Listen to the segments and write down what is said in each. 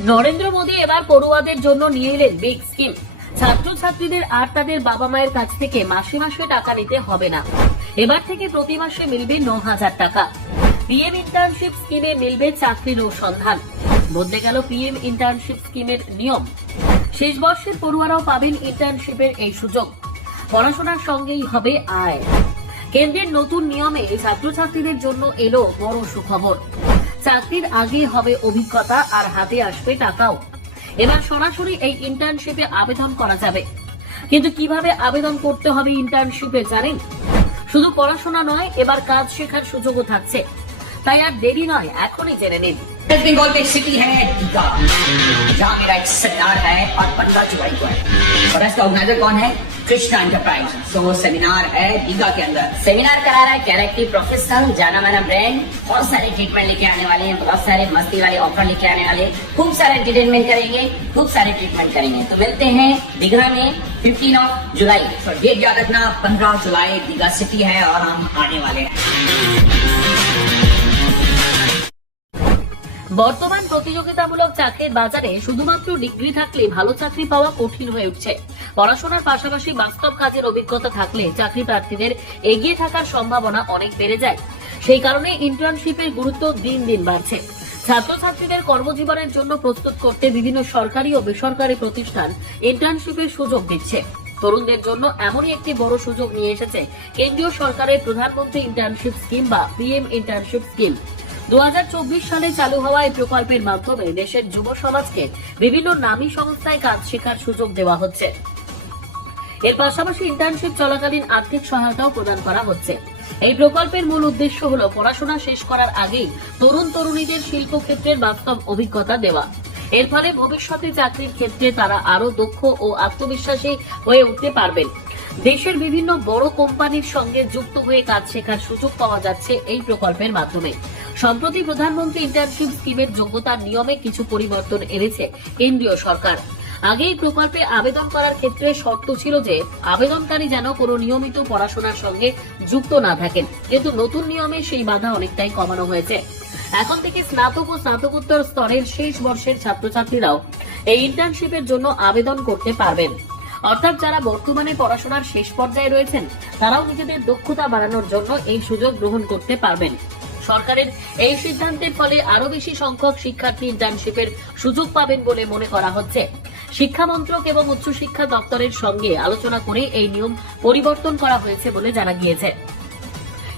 নরেন্দ্র মোদী এবার পড়ুয়াদের জন্য নিয়ে এলেন বিগ স্কিম। ছাত্রছাত্রীদের আর তাদের বাবা মায়ের কাছ থেকে মাসে মাসে টাকা নিতে হবে না। এবার থেকে প্রতি মাসে মিলবে 9,000 টাকা। পিএম ইন্টার্নশিপ স্কিমে মিলবে চাকরির সন্ধান। বদলে গেল পিএম ইন্টার্নশিপ স্কিমের নিয়ম। শেষ বর্ষের পড়ুয়ারাও পাবেন ইন্টার্নশিপের এই সুযোগ। পড়াশোনার সঙ্গেই হবে আয়। কেন্দ্রের নতুন নিয়মে ছাত্রছাত্রীদের জন্য এলো বড় সুখবর। চাকরির আগে হবে অভিজ্ঞতা আর হাতে আসবে টাকাও। এবার সরাসরি এই ইন্টার্নশিপে আবেদন করা যাবে। কিন্তু কিভাবে আবেদন করতে হবে ইন্টার্নশিপে জানেন? শুধু পড়াশোনা নয়, এবার কাজ শেখার সুযোগও থাকছে। তাই আর দেরি নয়, এখনই জেনে নিন। वेस्ट बंगाल की सिटी है दीघा, जहाँ मेरा एक सेमिनार है और 15 जुलाई को है। और इसका ऑर्गेनाइजर कौन है? कृष्णा एंटरप्राइज। तो वो सेमिनार है दीघा के अंदर। सेमिनार करा रहा है कैरेक्टिव प्रोफेशनल, जाना माना ब्रांड। बहुत सारे ट्रीटमेंट लेके आने वाले हैं, बहुत सारे मस्ती वाले ऑफर लेके आने वाले हैं। खूब सारे एंटरटेनमेंट करेंगे, खूब सारे ट्रीटमेंट करेंगे। तो मिलते हैं दीघा में 15 जुलाई। तो डेट याद रखना, 15 जुलाई दीघा सिटी है और हम आने वाले हैं। বর্তমান প্রতিযোগিতামূলক চাকরির বাজারে শুধুমাত্র ডিগ্রি থাকলে ভালো চাকরি পাওয়া কঠিন হয়ে উঠছে। পড়াশোনার পাশাপাশি বাস্তব কাজের অভিজ্ঞতা থাকলে চাকরি প্রার্থীদের এগিয়ে থাকার সম্ভাবনা অনেক বেড়ে যায়। সেই কারণে ইন্টার্নশিপের গুরুত্ব দিন দিন বাড়ছে। ছাত্রছাত্রীদের কর্মজীবনের জন্য প্রস্তুত করতে বিভিন্ন সরকারি ও বেসরকারি প্রতিষ্ঠান ইন্টার্নশিপের সুযোগ দিচ্ছে। তরুণদের জন্য এমনই একটি বড় সুযোগ নিয়ে এসেছে কেন্দ্রীয় সরকারের প্রধানমন্ত্রী ইন্টার্নশিপ স্কিম বা পিএম ইন্টার্নশিপ স্কিম। 2024 সালে চালু হওয়া এই প্রকল্পের মাধ্যমে দেশের যুব সমাজকে বিভিন্ন নামী সংস্থায় কাজ শেখার সুযোগ দেওয়া হচ্ছে। এর পাশাপাশি ইন্টার্নশিপ চলাকালীন আর্থিক সহায়তাও প্রদান করা হচ্ছে। এই প্রকল্পের মূল উদ্দেশ্য হল পড়াশোনা শেষ করার আগেই তরুণ তরুণীদের শিল্পক্ষেত্রের বাস্তব অভিজ্ঞতা দেওয়া। এর ফলে ভবিষ্যতে চাকরির ক্ষেত্রে তারা আরো দক্ষ ও আত্মবিশ্বাসী হয়ে উঠতে পারবেন। দেশের বিভিন্ন বড় কোম্পানির সঙ্গে যুক্ত হয়ে কাজ শেখার সুযোগ পাওয়া যাচ্ছে এই প্রকল্পের মাধ্যমে। সম্প্রতি প্রধানমন্ত্রী ইন্টার্নশিপ স্কিমের যোগ্যতার নিয়মে কিছু পরিবর্তন এনেছে কেন্দ্রীয় সরকার। আগে এই প্রকল্পে আবেদন করার ক্ষেত্রে শর্ত ছিল যে আবেদনকারী যেন কোনো নিয়মিত পড়াশোনার সঙ্গে যুক্ত না থাকেন, কিন্তু নতুন নিয়মে সেই বাধা অনেকটাই কমানো হয়েছে। এখন থেকে স্নাতক ও স্নাতকোত্তর স্তরের শেষ বর্ষের ছাত্রছাত্রীরাও এই ইন্টার্নশিপের জন্য আবেদন করতে পারবেন। অর্থাৎ যারা বর্তমানে পড়াশোনার শেষ পর্যায়ে রয়েছেন তারাও নিজেদের দক্ষতা বাড়ানোর জন্য এই সুযোগ গ্রহণ করতে পারবেন। সরকারের এই সিদ্ধান্তের ফলে আরো বেশি সংখ্যক শিক্ষার্থী ইন্টার্নশিপের সুযোগ পাবেন বলে মনে করা হচ্ছে। শিক্ষা মন্ত্রক এবং উচ্চশিক্ষা দপ্তরের সঙ্গে আলোচনা করে এই নিয়ম পরিবর্তন করা হয়েছে বলে জানা গিয়েছে।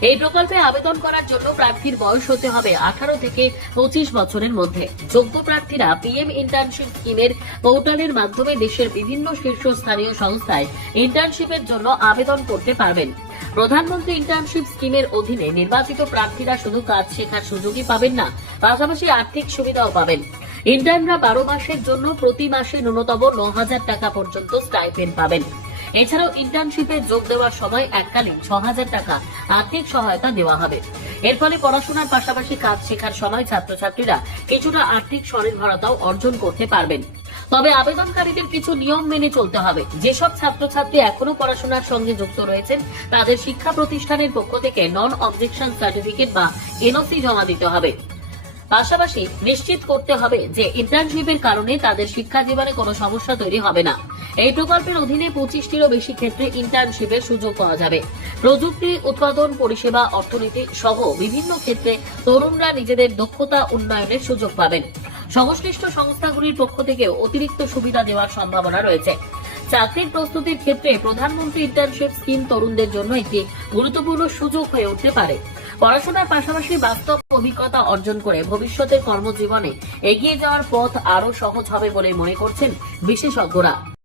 এই প্রকল্পে আবেদন করার জন্য প্রার্থীর বয়স হতে হবে 18 থেকে 25 বছরের মধ্যে। যোগ্য প্রার্থীরা পিএম ইন্টার্নশিপ স্কিমের পোর্টালের মাধ্যমে দেশের বিভিন্ন শীর্ষস্থানীয় সংস্থায় ইন্টার্নশিপের জন্য আবেদন করতে পারবেন। প্রধানমন্ত্রী ইন্টার্নশিপ স্কিমের অধীনে নির্বাচিত প্রার্থীরা শুধু কাজ শেখার সুযোগই পাবেন না, পাশাপাশি আর্থিক সুবিধাও পাবেন। ইন্টার্নরা 12 মাসের জন্য প্রতি মাসে ন্যূনতম 9,000 টাকা পর্যন্ত স্টাইপেন্ড পাবেন। এছাড়াও ইন্টার্নশিপে যোগ দেওয়ার সময় এককালীন 6,000 টাকা আর্থিক সহায়তা দেওয়া হবে। এর ফলে পড়াশোনার পাশাপাশি কাজ শেখার সময় ছাত্রছাত্রীরা কিছুটা আর্থিক স্বনির্ভরতাও অর্জন করতে পারবেন। তবে আবেদনকারীদের কিছু নিয়ম মেনে চলতে হবে। যেসব ছাত্রছাত্রী এখনো পড়াশোনার সঙ্গে যুক্ত রয়েছেন তাদের শিক্ষা প্রতিষ্ঠানের পক্ষ থেকে নন অবজেকশন সার্টিফিকেট বা এনওসি জমা দিতে হবে। পাশাপাশি নিশ্চিত করতে হবে যে ইন্টার্নশিপের কারণে তাদের শিক্ষা জীবনে কোনো সমস্যা তৈরি হবে না। এই প্রকল্পের অধীনে 25টিরও বেশি ক্ষেত্রে ইন্টার্নশিপের সুযোগ পাওয়া যাবে। প্রযুক্তি, উৎপাদন, পরিষেবা, অর্থনীতি সহ বিভিন্ন ক্ষেত্রে তরুণরা নিজেদের দক্ষতা উন্নয়নের সুযোগ পাবেন। সংশ্লিষ্ট সংস্থাগুলির পক্ষ থেকেও অতিরিক্ত সুবিধা দেওয়ার সম্ভাবনা রয়েছে। চাকরির প্রস্তুতির ক্ষেত্রে প্রধানমন্ত্রী ইন্টার্নশিপ স্কিম তরুণদের জন্য একটি গুরুত্বপূর্ণ সুযোগ হয়ে উঠতে পারে। পড়াশোনার পাশাপাশি বাস্তব অভিজ্ঞতা অর্জন করে ভবিষ্যতের কর্মজীবনে এগিয়ে যাওয়ার পথ আরো সহজ হবে বলে মনে করছেন বিশেষজ্ঞরা।